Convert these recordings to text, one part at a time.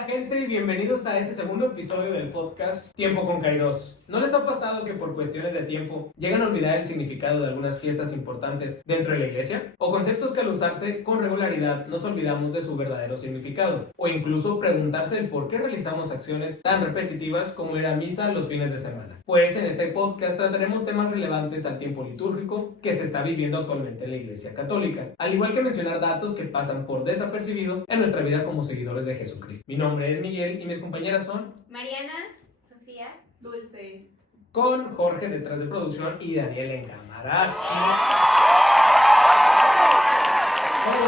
Hola gente, bienvenidos a este segundo episodio del podcast Tiempo con Kairos. ¿No les ha pasado que por cuestiones de tiempo llegan a olvidar el significado de algunas fiestas importantes dentro de la iglesia? O conceptos que al usarse con regularidad nos olvidamos de su verdadero significado. O incluso preguntarse el por qué realizamos acciones tan repetitivas como ir a misa los fines de semana. Pues en este podcast trataremos temas relevantes al tiempo litúrgico que se está viviendo actualmente en la Iglesia Católica, al igual que mencionar datos que pasan por desapercibido en nuestra vida como seguidores de Jesucristo. Mi nombre es Miguel y mis compañeras son Mariana, Sofía, Dulce, con Jorge detrás de producción y Daniel en cámaras.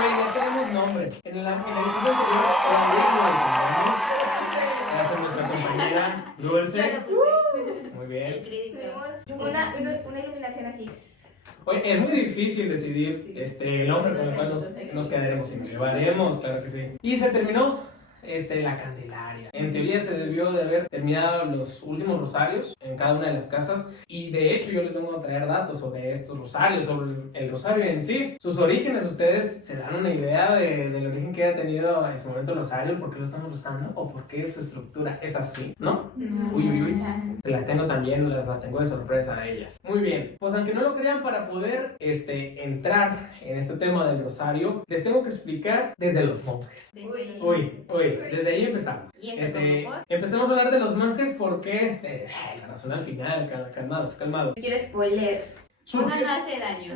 Ya tenemos nombre. En el episodio anterior todavía no lo tenemos. Gracias a nuestra compañera Dulce. yo lo puse. Muy El bien. crédito. tuvimos una iluminación así. Oye, es muy difícil decidir el nombre con el cual nos quedaremos y nos llevaremos, claro que sí. Y se terminó la Candelaria. En teoría se debió de haber terminado los últimos rosarios en cada una de las casas y de hecho yo les vengo a traer datos sobre estos rosarios, sobre el rosario en sí. Sus orígenes, ustedes se dan una idea del origen que haya tenido en su momento el rosario, por qué lo estamos rezando o por qué su estructura es así, ¿no? Uy. Las tengo también, las tengo de sorpresa a ellas. Muy bien, pues aunque no lo crean, para poder entrar en este tema del rosario, les tengo que explicar desde los monjes. Uy, desde ahí empezamos. ¿Y eso cómo por? Empezamos a hablar de los monjes porque la razón al final, calmados. No quiero spoilers. Uno no hace daño.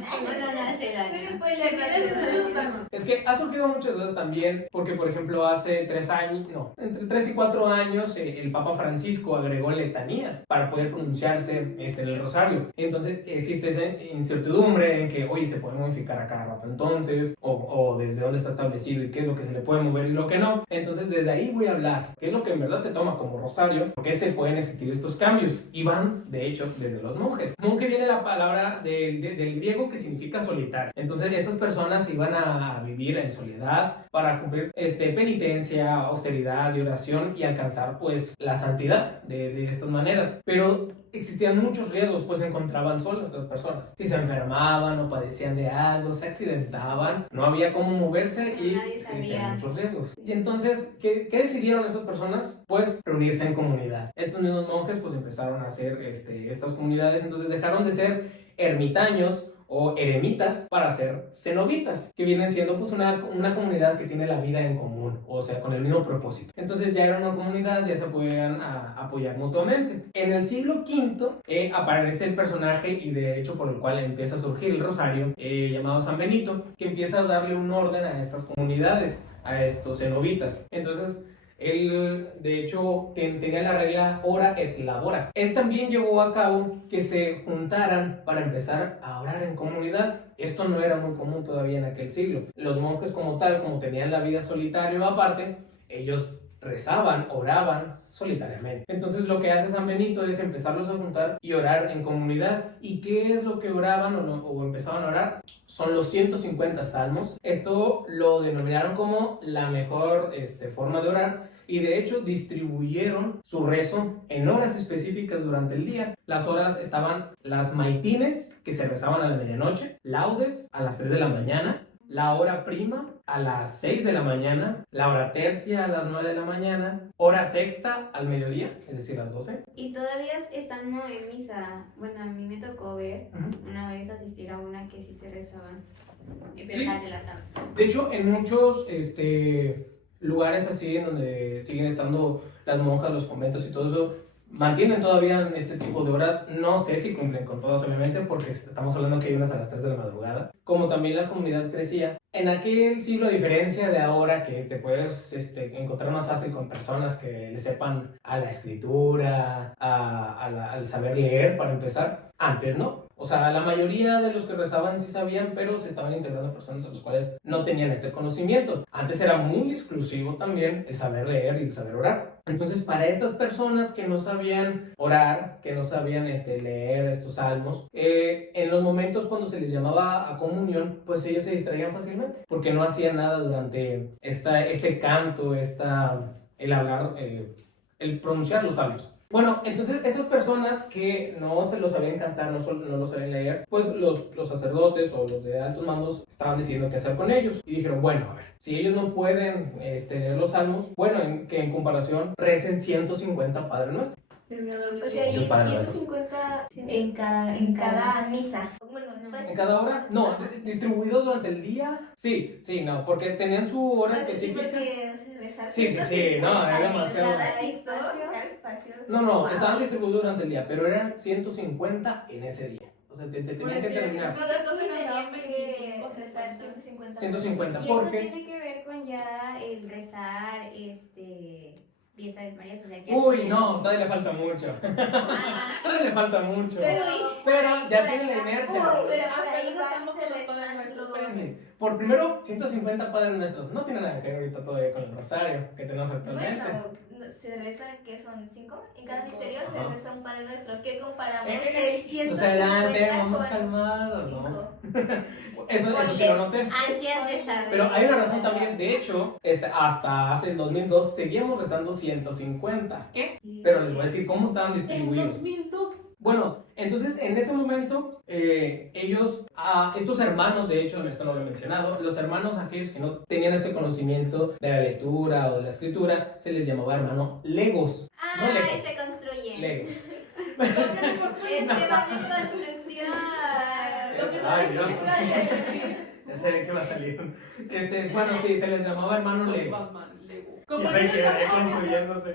Es que ha surgido muchas dudas también, porque por ejemplo hace 3 años, entre 3 y 4 años, el Papa Francisco agregó letanías para poder pronunciarse en el rosario. Entonces existe esa incertidumbre en que, oye, se puede modificar a cada rato entonces, o desde dónde está establecido y qué es lo que se le puede mover y lo que no. Entonces desde ahí voy a hablar, qué es lo que en verdad se toma como rosario, por qué se pueden existir estos cambios. Y van, de hecho, desde los monjes. Monje viene la palabra del griego que significa solitario. Entonces estas personas iban a vivir en soledad para cumplir penitencia, austeridad y oración y alcanzar pues la santidad de estas maneras. Pero existían muchos riesgos, pues se encontraban solas las personas. Si se enfermaban o padecían de algo, se accidentaban, no había cómo moverse y existían muchos riesgos. Y entonces, ¿qué decidieron estas personas? Pues reunirse en comunidad. Estos mismos monjes pues empezaron a hacer estas comunidades, entonces dejaron de ser ermitaños o eremitas para ser cenobitas, que vienen siendo pues una comunidad que tiene la vida en común, o sea, con el mismo propósito. Entonces ya era una comunidad, ya se podían apoyar mutuamente. En el siglo V aparece el personaje y de hecho por el cual empieza a surgir el rosario, llamado San Benito, que empieza a darle un orden a estas comunidades, a estos cenobitas. Entonces él, de hecho, tenía la regla ora et labora. Él también llevó a cabo que se juntaran para empezar a orar en comunidad. Esto no era muy común todavía en aquel siglo. Los monjes como tal, como tenían la vida solitaria aparte, ellos rezaban, oraban solitariamente. Entonces lo que hace San Benito es empezarlos a juntar y orar en comunidad. ¿Y qué es lo que oraban o empezaban a orar? Son los 150 salmos. Esto lo denominaron como la mejor forma de orar y de hecho distribuyeron su rezo en horas específicas durante el día. Las horas estaban las maitines, que se rezaban a la medianoche, laudes a las 3 de la mañana, la hora prima a las 6 de la mañana, la hora tercia a las 9 de la mañana, hora sexta al mediodía, es decir, a las 12. Y todavía estando en misa, bueno, a mí me tocó ver una vez asistir a una que sí se rezaban, pero Sí. las de la tarde. De hecho, en muchos lugares así, en donde siguen estando las monjas, los conventos y todo eso, mantienen todavía este tipo de horas. No sé si cumplen con todas, obviamente, porque estamos hablando que hay unas a las 3 de la madrugada. Como también la comunidad crecía, en aquel siglo, a diferencia de ahora, que te puedes encontrar más fácil con personas que le sepan a la escritura, al saber leer, para empezar, antes no. O sea, la mayoría de los que rezaban sí sabían, pero se estaban integrando personas a los cuales no tenían este conocimiento. Antes era muy exclusivo también el saber leer y el saber orar. Entonces, para estas personas que no sabían orar, que no sabían leer estos salmos, en los momentos cuando se les llamaba a comunión, pues ellos se distraían fácilmente, porque no hacían nada durante este canto, el hablar, el pronunciar los salmos. Bueno, entonces esas personas que no se lo sabían cantar, no lo sabían leer, pues los sacerdotes o los de altos mandos estaban diciendo qué hacer con ellos. Y dijeron, bueno, a ver, si ellos no pueden leer los salmos, bueno, que en comparación recen 150 Padre Nuestro. O sea, y Los Padre Nuestros. 150 En cada misa. Bueno, ¿En cada hora? No, distribuidos durante el día. Sí, no, porque tenían su hora específica. Sí, no, era demasiado. Cada espacio. No, Wow. estaban distribuidos durante el día, pero eran 150 en ese día. O sea, te tenían que terminar. Sí, tenían que rezar 150. 150, Y eso porque... tiene que ver con ya el rezar, 10 Aves Marías, o sea que... Uy, no, todavía le falta mucho. Todavía le falta mucho. Pero ya tiene la inercia. Pero por ahí van Sí. Por primero, 150 Padres Nuestros. No tiene nada que ver ahorita todavía con el rosario que tenemos actualmente. Bueno, se reza que son 5. En cada misterio se Ajá. reza un Padre Nuestro. ¿Qué comparamos? Eh, El 150 Pues adelante, vamos con calmados. 5. Eso sí lo noté. Ansias de saber. Pero hay una razón también. De hecho, hasta hace el 2002 seguíamos restando 150. ¿Qué? Pero les voy a decir cómo estaban En distribuidos. 2002. Bueno, entonces en ese momento ellos, estos hermanos, de hecho, esto no lo he mencionado, los hermanos, aquellos que no tenían este conocimiento de la lectura o de la escritura, se les llamaba hermano legos. No legos. Se construyen. Legos. Es que va en construcción. Lo que Ay, sale no. es Ya sé qué va a salir. Bueno, sí, se les llamaba hermanos legos. Batman, Lego. Y Como me en quedé esa construyéndose.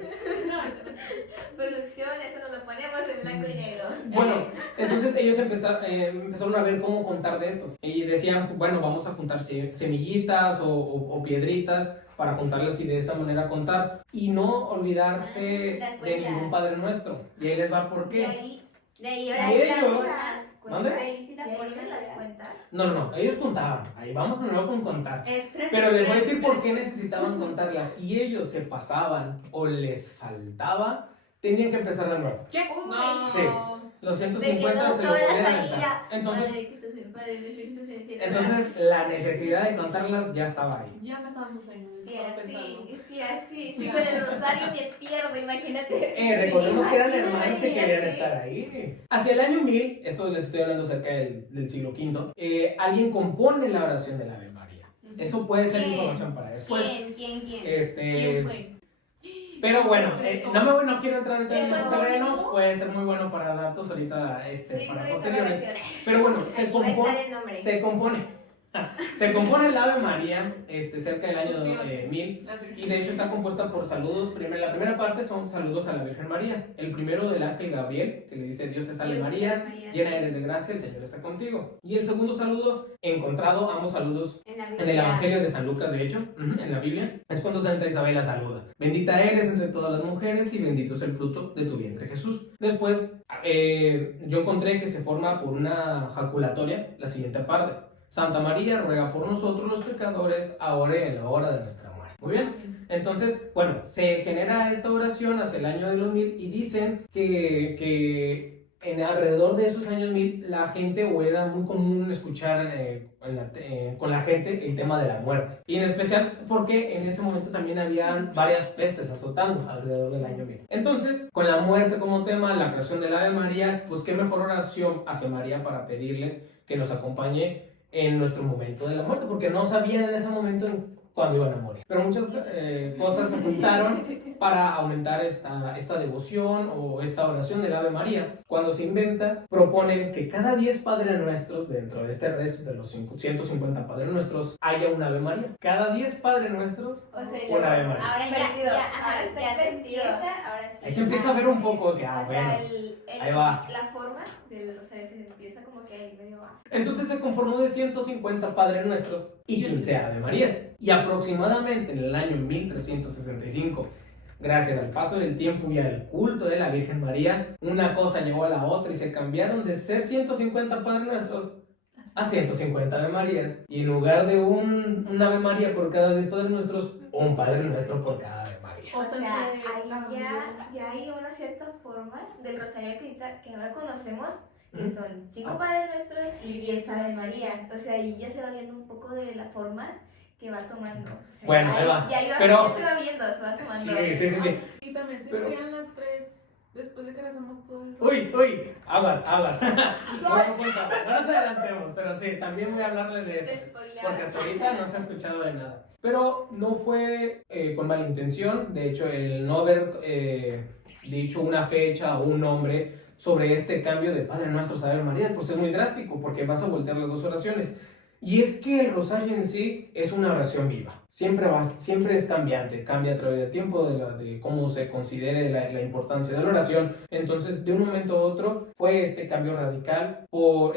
Producción, eso nos lo ponemos en blanco y negro. Bueno, entonces ellos empezaron a ver cómo contar de estos. Y decían, bueno, vamos a juntar semillitas o piedritas para juntarlas y de esta manera contar. Y no olvidarse Las de cuentas. ningún Padre Nuestro. Y ahí les va por De qué. ahí, De ahí Sí, ahora ellos- las ¿Mande? cuentas. De ahí sí De la ahí forma vienen las de- cuentas. No, ellos contaban. Ahí vamos primero con contar. Pero les voy a decir por qué necesitaban contarlas. Si ellos se pasaban o les faltaba, tenían que empezar de nuevo. ¿Qué? Uy. No. Sí. Los De que 150 2 se lo horas podían ahí aventar. ya. Entonces, Padre, que estás bien, padre, Cristo, se cielo. entonces la necesidad de contarlas ya estaba ahí. Ya me estaba dando sueño. Sí, estaba así, pensando. sí, así. Sí, Ya. con el rosario me pierdo, imagínate. Recordemos que eran Sí, hermanos que querían imagínate. estar ahí. Hacia el año 1000, esto les estoy hablando cerca del siglo V, alguien compone la oración del Ave María. Eso puede ser ¿Quién? información para después. ¿Quién? ¿Quién fue? Pero bueno, no quiero entrar ahorita en ese ¿Eso? terreno, puede ser muy bueno para datos ahorita Sí, para muy posteriores. relaciones. Pero bueno, Aquí va a estar el nombre. se compone el Ave María cerca del año Suspiro. 1000 La Virgen. y de hecho está compuesta por saludos. La primera parte son saludos a la Virgen María. El primero del ángel Gabriel, que le dice Dios te salve Dios te María, salve, María, llena sí. eres de gracia, el Señor está contigo. Y el segundo saludo, encontrado ambos saludos En la en el Biblia. Evangelio de San Lucas, de hecho, en la Biblia, es cuando Santa Isabel la saluda. Bendita eres entre todas las mujeres y bendito es el fruto de tu vientre, Jesús. Después, yo encontré que se forma por una jaculatoria la siguiente parte. Santa María, ruega por nosotros los pecadores, ahora y en la hora de nuestra muerte. Muy bien. Entonces, bueno, se genera esta oración hacia el año de los 1000 y dicen que en alrededor de esos años 1000 la gente, o era muy común escuchar con la gente el tema de la muerte. Y en especial porque en ese momento también habían varias pestes azotando alrededor del año 1000. Entonces, con la muerte como tema, la creación del Ave María, pues qué mejor oración hacia María para pedirle que nos acompañe en nuestro momento de la muerte, porque no sabían en ese momento cuándo iban a morir. Pero muchas cosas se juntaron para aumentar esta devoción o esta oración del Ave María. Cuando se inventa, proponen que cada 10 Padres Nuestros, dentro de este rezo de los 150 Padres Nuestros, haya un Ave María. Cada 10 Padres Nuestros, O sea, un Ave María. Ahora Invertido. ajá, Ahora está ya se invertido. empieza, ahora sí. Ahí se empieza a ver un poco que, O sea, bueno, ahí va. la forma del rosario se empieza como que ahí medio más. Entonces se conformó de 150 Padres Nuestros y 15 Ave Marías. Y aproximadamente en el año 1365, gracias al paso del tiempo y al culto de la Virgen María, una cosa llevó a la otra y se cambiaron de ser 150 Padres Nuestros a 150 Ave Marías. Y en lugar de un Ave María por cada 10 Padres Nuestros, un Padre Nuestro por cada Ave María. O sea, ahí ya hay una cierta forma del rosario que ahora conocemos, que son 5 Padres Nuestros y 10 Ave Marías. O sea, ahí ya se va viendo un poco de la forma que va tomando. O sea, Bueno, ahí va. Ya Pero- se va viendo, se va tomando. Sí. Y también se Pero- crean las tres Después de que rezamos todo el Uy, aguas. No nos adelantemos, pero sí, también voy a hablarles de eso. Porque hasta ahorita no se ha escuchado de nada. Pero no fue con mala intención. De hecho, el no haber dicho una fecha o un nombre sobre este cambio de Padre Nuestro, Ave María, pues es muy drástico porque vas a voltear las dos oraciones. Y es que el rosario en sí es una oración viva. Siempre es cambiante, cambia a través del tiempo, de cómo se considere la importancia de la oración. Entonces, de un momento a otro, fue este cambio radical por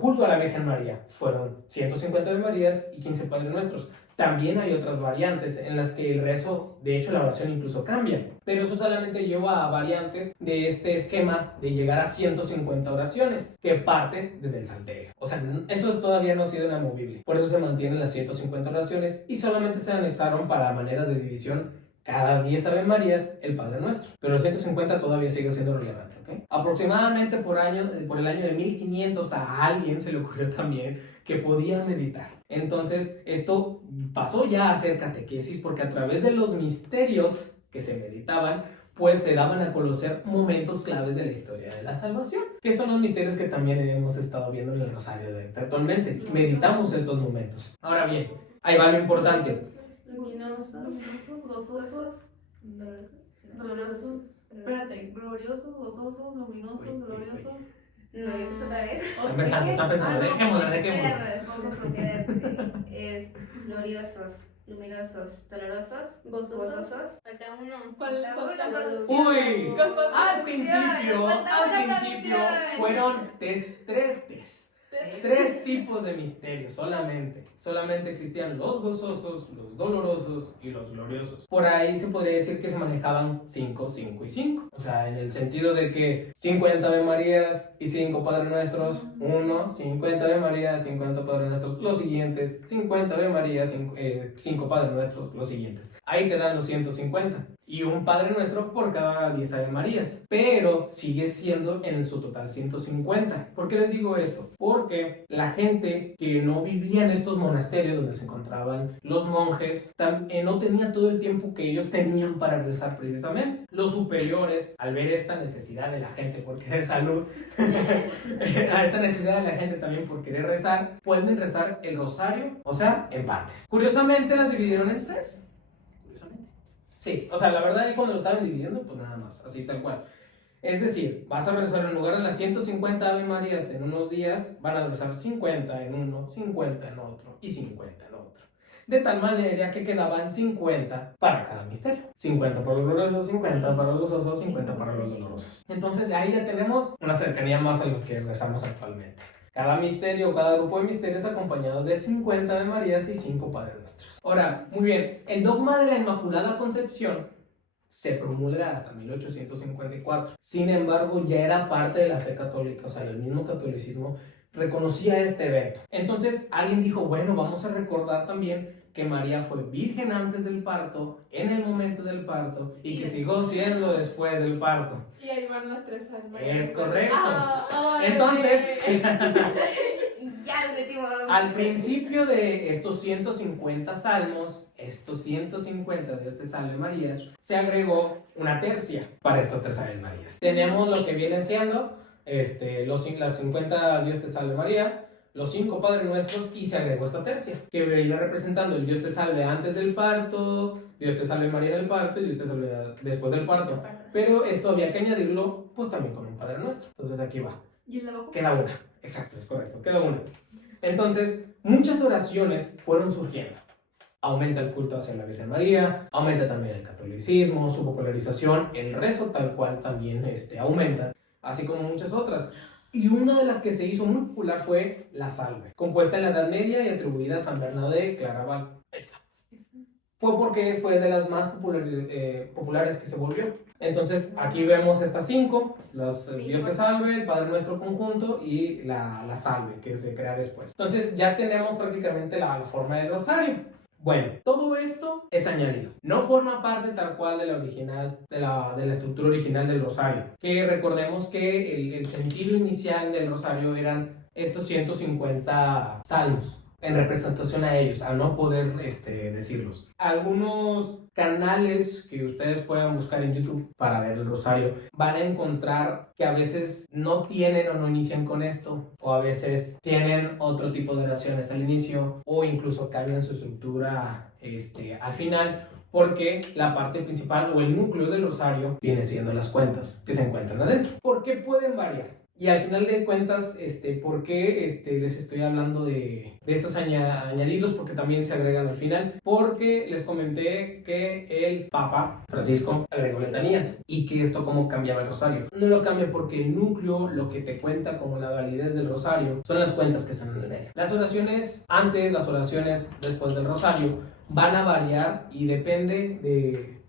culto a la Virgen María. Fueron 150 Ave Marías y 15 Padres Nuestros. También hay otras variantes en las que el rezo, de hecho la oración incluso cambia, pero eso solamente lleva a variantes de este esquema de llegar a 150 oraciones que parte desde el Salterio. O sea, eso todavía no ha sido inamovible, por eso se mantienen las 150 oraciones y solamente se anexaron para manera de división cada 10 Ave Marías el Padre Nuestro, pero los 150 todavía sigue siendo relevante, ¿ok? Aproximadamente por el año de 1500 a alguien se le ocurrió también que podía meditar. Entonces, esto pasó ya a ser catequesis porque a través de los misterios que se meditaban, pues se daban a conocer momentos claves de la historia de la salvación, que son los misterios que también hemos estado viendo en el Rosario actualmente. Meditamos estos momentos. Ahora bien, ahí va lo importante. Luminosos, gozosos, dolorosos. Espérate, gloriosos, gozosos, luminosos, gloriosos. ¿Gloriosos otra vez? Está pensando, dejémosla. Es gloriosos, luminosos, dolorosos, Gozosos. Falta uno. Falta una Uy, producción. Uy, al principio producción. fueron tres tipos de misterios solamente existían los gozosos, los dolorosos y los gloriosos. Por ahí se podría decir que se manejaban 5, 5 y 5, o sea, en el sentido de que 50 Ave Marías y 5 Padres Nuestros, 1, 50 Ave Marías, 50 Padres Nuestros, los siguientes, 50 Ave Marías, 5 Padres Nuestros, los siguientes. Ahí te dan los 150. Y un Padre Nuestro por cada 10 Ave Marías, pero sigue siendo en su total 150. ¿Por qué les digo esto? Porque la gente que no vivía en estos monasterios donde se encontraban los monjes no tenía todo el tiempo que ellos tenían para rezar precisamente. Los superiores, al ver esta necesidad de la gente por querer salud, a esta necesidad de la gente también por querer rezar, pueden rezar el rosario, o sea, en partes. Curiosamente las dividieron en 3. Sí, o sea, la verdad es cuando lo estaban dividiendo, pues nada más, así tal cual. Es decir, vas a rezar en lugar de las 150 Ave Marías en unos días, van a rezar 50 en uno, 50 en otro y 50 en otro. De tal manera que quedaban 50 para cada misterio. 50 para los gloriosos, 50 para los gozosos, 50 para los dolorosos. Entonces ahí ya tenemos una cercanía más a lo que rezamos actualmente. Cada misterio, cada grupo de misterios acompañados de 50 Ave Marías y 5 Padres Nuestros. Ahora, muy bien, el dogma de la Inmaculada Concepción se promulga hasta 1854. Sin embargo, ya era parte de la fe católica, o sea, el mismo catolicismo reconocía este evento. Entonces, alguien dijo, bueno, vamos a recordar también que María fue virgen antes del parto, en el momento del parto, y que siguió siendo después del parto. Y ahí van las 3 Ave Marías. Es correcto. Ay, Entonces, Ya los metimos. al principio de estos 150 salmos, estos 150 de este Salve Marías, se agregó una tercia para estas 3 Ave Marías. Tenemos lo que viene siendo las 50 Dios te salve María, los 5 Padres Nuestros y se agregó esta tercia, que venía representando el Dios te salve antes del parto, Dios te salve María en el parto y Dios te salve después del parto. Pero esto había que añadirlo pues también con un Padre Nuestro. Entonces aquí va. ¿Y el de abajo? Queda una. Exacto, es correcto. Queda una. Entonces, muchas oraciones fueron surgiendo. Aumenta el culto hacia la Virgen María, aumenta también el catolicismo, su popularización, el rezo tal cual también aumenta, así como muchas otras. Y una de las que se hizo muy popular fue la Salve, compuesta en la Edad Media y atribuida a San Bernardo de Claraval. Ahí está. Fue porque fue de las más populares que se volvió. Entonces, aquí vemos estas 5, Dios te salve, el Padre Nuestro conjunto y la Salve, que se crea después. Entonces, ya tenemos prácticamente la forma del rosario. Bueno, todo esto es añadido. No forma parte tal cual de la original, de la estructura original del rosario. Que recordemos que el sentido inicial del rosario eran estos 150 salmos. en representación a ellos, a no poder decirlos. Algunos canales que ustedes puedan buscar en YouTube para ver el rosario van a encontrar que a veces no tienen o no inician con esto, o a veces tienen otro tipo de oraciones al inicio, o incluso cambian su estructura al final, porque la parte principal o el núcleo del rosario viene siendo las cuentas que se encuentran adentro. ¿Por qué pueden variar? Y al final de cuentas, ¿por qué les estoy hablando de estos añadidos? Porque también se agregan al final. Porque les comenté que el Papa Francisco agregó letanías y que esto cómo cambiaba el rosario. No lo cambia porque el núcleo, lo que te cuenta como la validez del rosario, son las cuentas que están en el medio. Las oraciones antes, las oraciones después del rosario van a variar y depende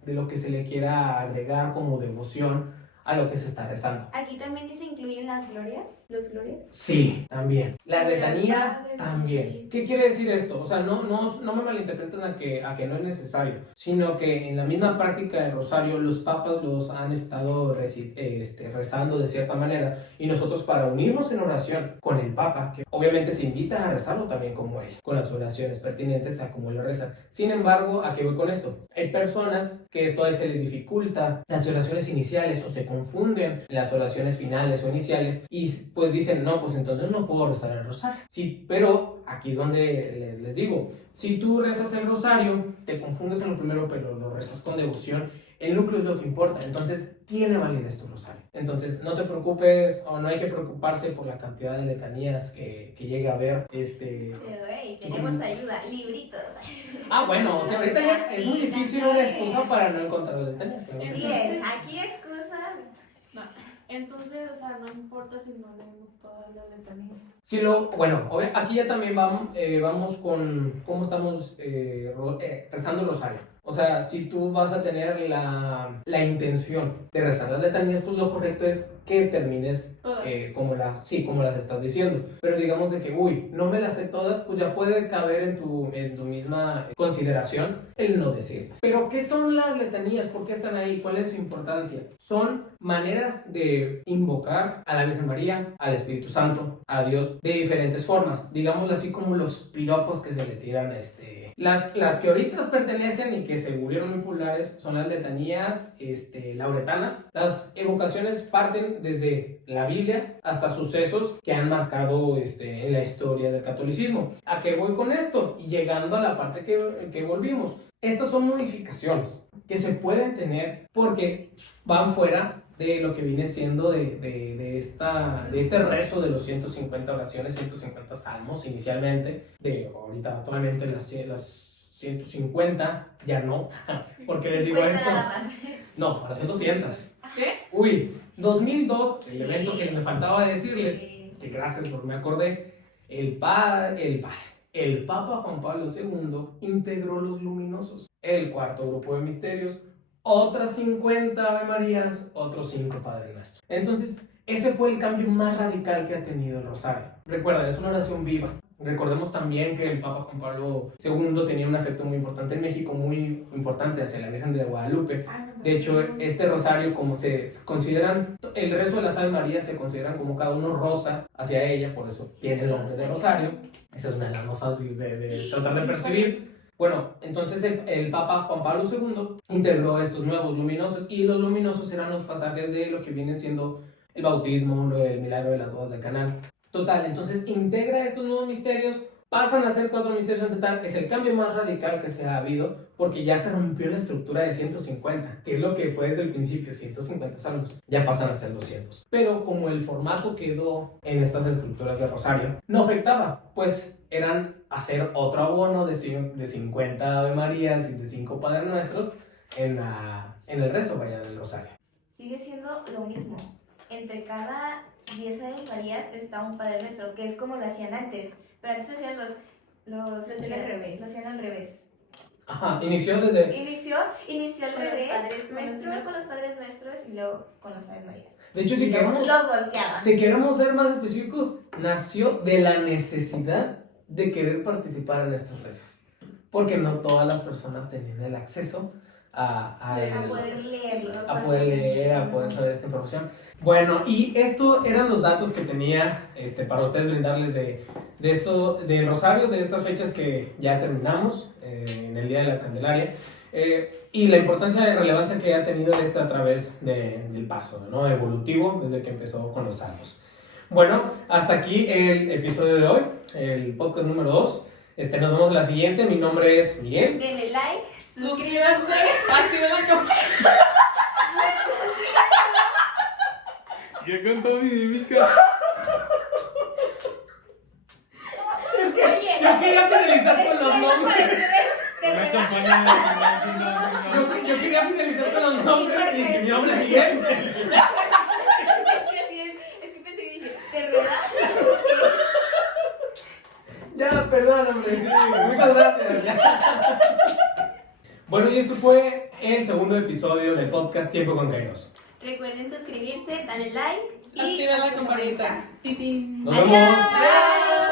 de lo que se le quiera agregar como devoción a lo que se está rezando. Aquí también se incluyen las glorias, los glorias. Sí, también. Las letanías también. ¿Qué quiere decir esto? O sea, no me malinterpreten a que no es necesario, sino que en la misma práctica del rosario los papas los han estado rezando de cierta manera, y nosotros para unirnos en oración con el papa, que obviamente se invita a rezarlo también como él, con las oraciones pertinentes a como él lo reza. Sin embargo, ¿a qué voy con esto? Hay personas que todavía se les dificulta las oraciones iniciales o se confunden las oraciones finales o iniciales y pues dicen, no, pues entonces no puedo rezar el rosario. Sí, pero aquí es donde les digo, si tú rezas el rosario, te confundes en lo primero, pero lo rezas con devoción, el núcleo es lo que importa, entonces tiene validez tu rosario. Entonces no te preocupes o no hay que preocuparse por la cantidad de letanías que llegue a haber. Pero tenemos ayuda, libritos. Bueno, o sea, ahorita ya es muy difícil una excusa para no encontrar letanías. Claro. Bien, aquí excusas. No. Entonces, o sea, no importa si no leemos todas las letanías. Sí, aquí ya también vamos con cómo estamos rezando el rosario. O sea, si tú vas a tener la intención de rezar las letanías, pues lo correcto es que termines como las estás diciendo. Pero digamos de que, no me las sé todas, pues ya puede caber en tu misma consideración el no decirlas. Pero, ¿qué son las letanías? ¿Por qué están ahí? ¿Cuál es su importancia? Son maneras de invocar a la Virgen María, al Espíritu Santo, a Dios, de diferentes formas. Digámoslo así como los piropos que se le tiran Las que ahorita pertenecen y que se volvieron muy populares son las letanías lauretanas. Las evocaciones parten desde la Biblia hasta sucesos que han marcado en la historia del catolicismo. ¿A qué voy con esto? Y llegando a la parte que volvimos. Estas son modificaciones que se pueden tener porque van fuera de lo que viene siendo de este rezo de los 150 oraciones, 150 salmos inicialmente, ahorita actualmente las 150 ya no, porque les digo esto. Nada más. No, para 200. ¿Qué? 2002, el evento que me faltaba decirles, que gracias por me acordé, el Papa Juan Pablo II integró los luminosos, el cuarto grupo de misterios, otras 50 Ave Marías, otros 5 Padre Nuestro. Entonces, ese fue el cambio más radical que ha tenido el rosario. Recuerda, es una oración viva. Recordemos también que el Papa Juan Pablo II tenía un afecto muy importante en México, muy importante hacia la Virgen de Guadalupe. De hecho, este rosario, como se consideran, el rezo de las Ave Marías se consideran como cada uno rosa hacia ella, por eso tiene el nombre de rosario. Esa es una de las más fáciles de tratar de percibir. Bueno, entonces el Papa Juan Pablo II integró estos nuevos luminosos, y los luminosos eran los pasajes de lo que viene siendo el bautismo, el milagro de las bodas de Caná. Total, entonces integra estos nuevos misterios, pasan a ser 4 misterios en total. Es el cambio más radical que se ha habido porque ya se rompió la estructura de 150, que es lo que fue desde el principio, 150 salmos, ya pasan a ser 200. Pero como el formato quedó en estas estructuras de rosario, no afectaba, pues eran hacer otro abono de 50 Ave Marías y de 5 Padre Nuestros en el rezo del rosario. Sigue siendo lo mismo. Entre cada 10 Ave Marías está un Padre Nuestro, que es como lo hacían antes. Pero antes hacían lo hacían al revés. Ajá, inició desde... Inició al Con revés. los Padres Nuestros. Primero con los Padres Nuestros y luego con los Ave Marías. De hecho, si queremos ser más específicos, nació de la necesidad de querer participar en estos rezos. Porque no todas las personas tenían el acceso a poder leerlos. a poder leer, a poder saber esta información. Bueno, y esto eran los datos que tenía para ustedes brindarles de esto, del rosario, de estas fechas que ya terminamos en el Día de la Candelaria, y la importancia y relevancia que ha tenido a través del paso, ¿no? Evolutivo desde que empezó con los salmos. Bueno, hasta aquí el episodio de hoy, el podcast número 2. Nos vemos en la siguiente. Mi nombre es Miguel. Denle like, Suscríbanse, activen la campanita. ¿Qué contó mi mímica? Oye, Yo quería finalizar con los nombres. Una campaña de Yo quería finalizar con los nombres y que mi nombre es Miguel. Es que así es que pensé y dije, ¿te rueda? Ya, perdón, hombre. Sí, muchas gracias. Ya. Bueno, y esto fue el segundo episodio del podcast Tiempo con Kairos. Recuerden suscribirse, darle like Y Activen la campanita. Titi. Nos vemos. Adiós.